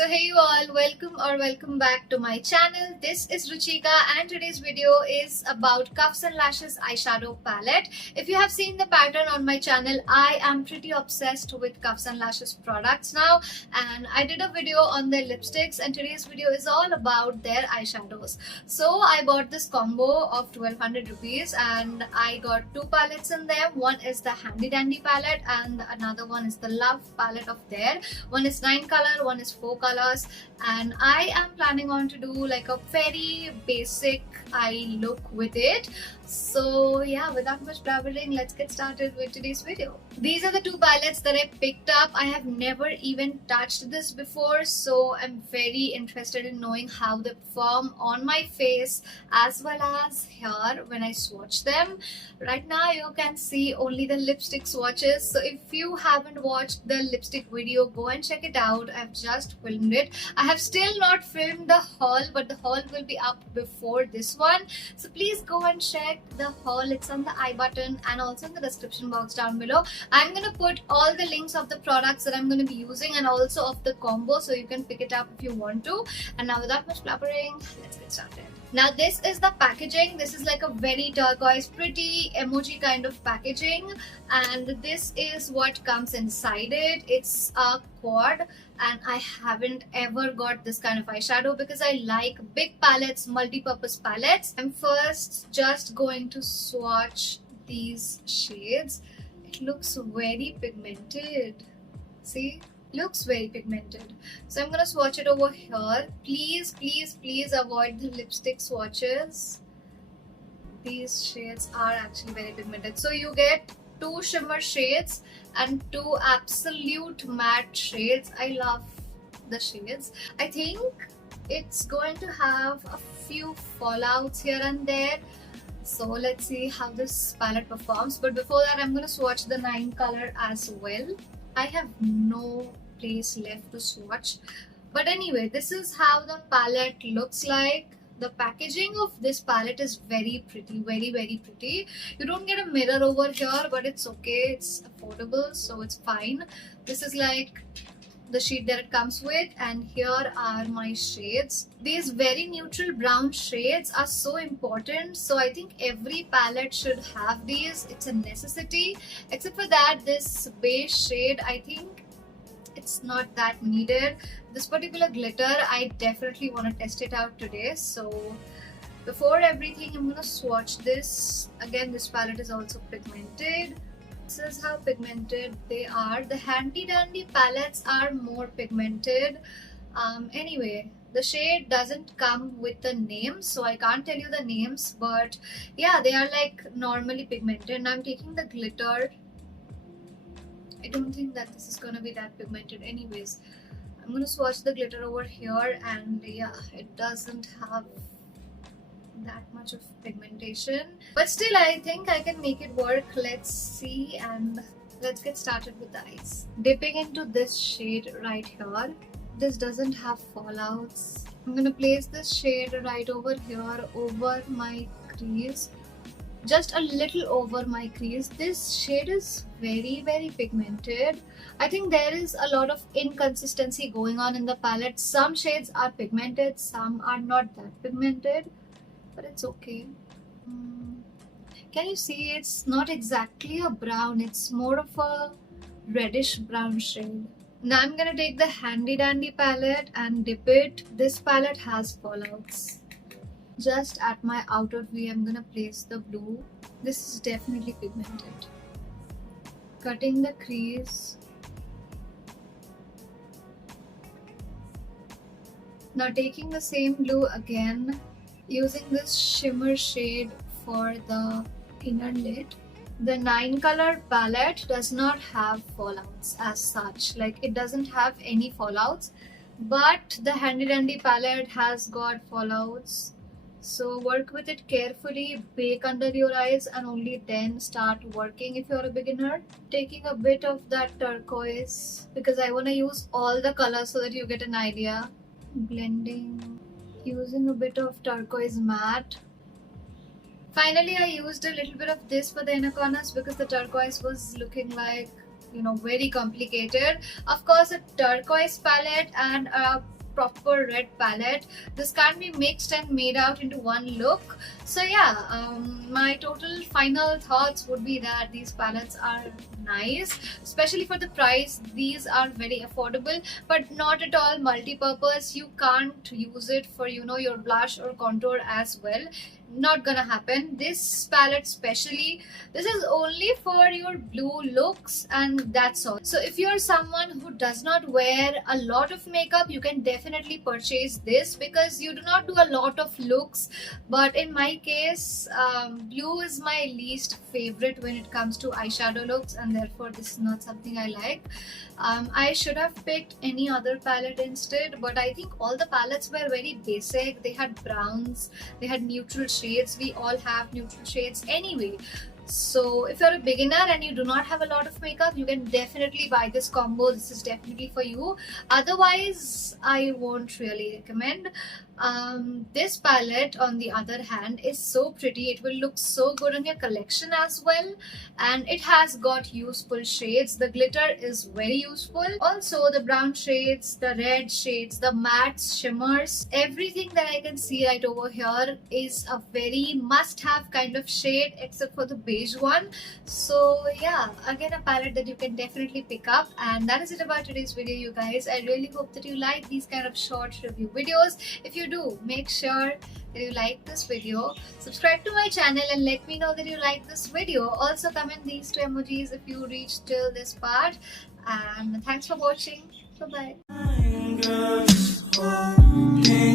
So hey you all, welcome back to my channel. This is Ruchika and today's video is about Cuffs and Lashes eyeshadow palette. If you have seen the pattern on my channel, I am pretty obsessed with Cuffs and Lashes products now, and I did a video on their lipsticks, and today's video is all about their eyeshadows. So I bought this combo of 1200 rupees and I got two palettes in them. One is the Handy Dandy palette and another one is the Love palette of theirs. One is 9 color, one is 4 colors, and I am planning on to do like a very basic eye look with it. So yeah, without much blabbering, let's get started with today's video. These are the two palettes that I picked up. I have never even touched this before, so I'm very interested in knowing how they perform on my face as well as here when I swatch them. Right now you can see only the lipstick swatches, so if you haven't watched the lipstick video, go and check it out. I've just filmed it. I have still not filmed the haul, but the haul will be up before this one, so please go and check the haul. It's on the I button and also in the description box down below. I'm gonna put all the links of the products that I'm gonna be using and also of the combo, so you can pick it up if you want to. And now without much blabbering, let's get started. Now this is the packaging. This is like a very turquoise, pretty emoji kind of packaging, and this is what comes inside it. It's a quad, and I haven't ever got this kind of eyeshadow because I like big palettes, multi-purpose palettes. I'm first just going to swatch these shades. It looks very pigmented. See? Looks very pigmented. So I'm gonna swatch it over here. Please avoid the lipstick swatches. These shades are actually very pigmented. So you get two shimmer shades and two absolute matte shades. I love the shades. I think it's going to have a few fallouts here and there. So let's see how this palette performs. But before that, I'm gonna swatch the 9 color as well. I have no place left to swatch, but anyway, this is how the palette looks like. The packaging of this palette is very pretty, very pretty. You don't get a mirror over here, but it's okay, it's affordable, so it's fine. This is like the sheet that it comes with, and here are my shades. These very neutral brown shades are so important, so I think every palette should have these. It's a necessity. Except for that, this beige shade, I think it's not that needed. This particular glitter, I definitely want to test it out today. So before everything, I'm gonna swatch this. Again, this palette is also pigmented. This is how pigmented they are. The Handy Dandy palettes are more pigmented. Anyway, the shade doesn't come with the names, so I can't tell you the names, but yeah, they are like normally pigmented. And I'm taking the glitter. I don't think that this is gonna be that pigmented anyways. I'm gonna swatch the glitter over here, and yeah, it doesn't have that much of pigmentation, but still I think I can make it work. Let's see, and let's get started with the eyes. Dipping into this shade right here. This doesn't have fallouts. I'm gonna place this shade right over here over my crease, just a little over my crease. This shade is very pigmented. I think there is a lot of inconsistency going on in the palette. Some shades are pigmented, some are not that pigmented, but it's okay. Can you see it's not exactly a brown, it's more of a reddish brown shade. Now I'm gonna take the Handy Dandy palette and dip it. This palette has fallouts. Just at my outer V, I'm gonna place the blue. This is definitely pigmented. Cutting the crease. Now taking the same blue again, using this shimmer shade for the inner lid. The 9 color palette does not have fallouts as such. Like, it doesn't have any fallouts, but the Handy Dandy palette has got fallouts. So work with it carefully, bake under your eyes, and only then start working if you're a beginner. Taking a bit of that turquoise because I want to use all the colors so that you get an idea. Blending, using a bit of turquoise matte. Finally, I used a little bit of this for the inner corners because the turquoise was looking like very complicated. Of course, a turquoise palette and a proper red palette, this can't be mixed and made out into one look. So yeah, my total final thoughts would be that these palettes are nice, especially for the price. These are very affordable, but not at all multi-purpose. You can't use it for your blush or contour as well. Not gonna happen. This palette specially, this is only for your blue looks, and that's all. So if you're someone who does not wear a lot of makeup, you can definitely purchase this because you do not do a lot of looks. But in my case, blue is my least favorite when it comes to eyeshadow looks, and therefore this is not something I like. I should have picked any other palette instead, but I think all the palettes were very basic. They had browns, they had neutral shades. We all have neutral shades anyway. So if you're a beginner and you do not have a lot of makeup, you can definitely buy this combo. This is definitely for you. Otherwise, I won't really recommend. This palette, on the other hand, is so pretty. It will look so good in your collection as well, and it has got useful shades. The glitter is very useful. Also, the brown shades, the red shades, the mattes, shimmers, everything that I can see right over here is a very must-have kind of shade, except for the beige one. So yeah, again, a palette that you can definitely pick up. And that is it about today's video, you guys. I really hope that you like these kind of short review videos. If you do, make sure that you like this video, subscribe to my channel, and let me know that you like this video. Also comment these two emojis if you reached till this part, and thanks for watching. Bye bye.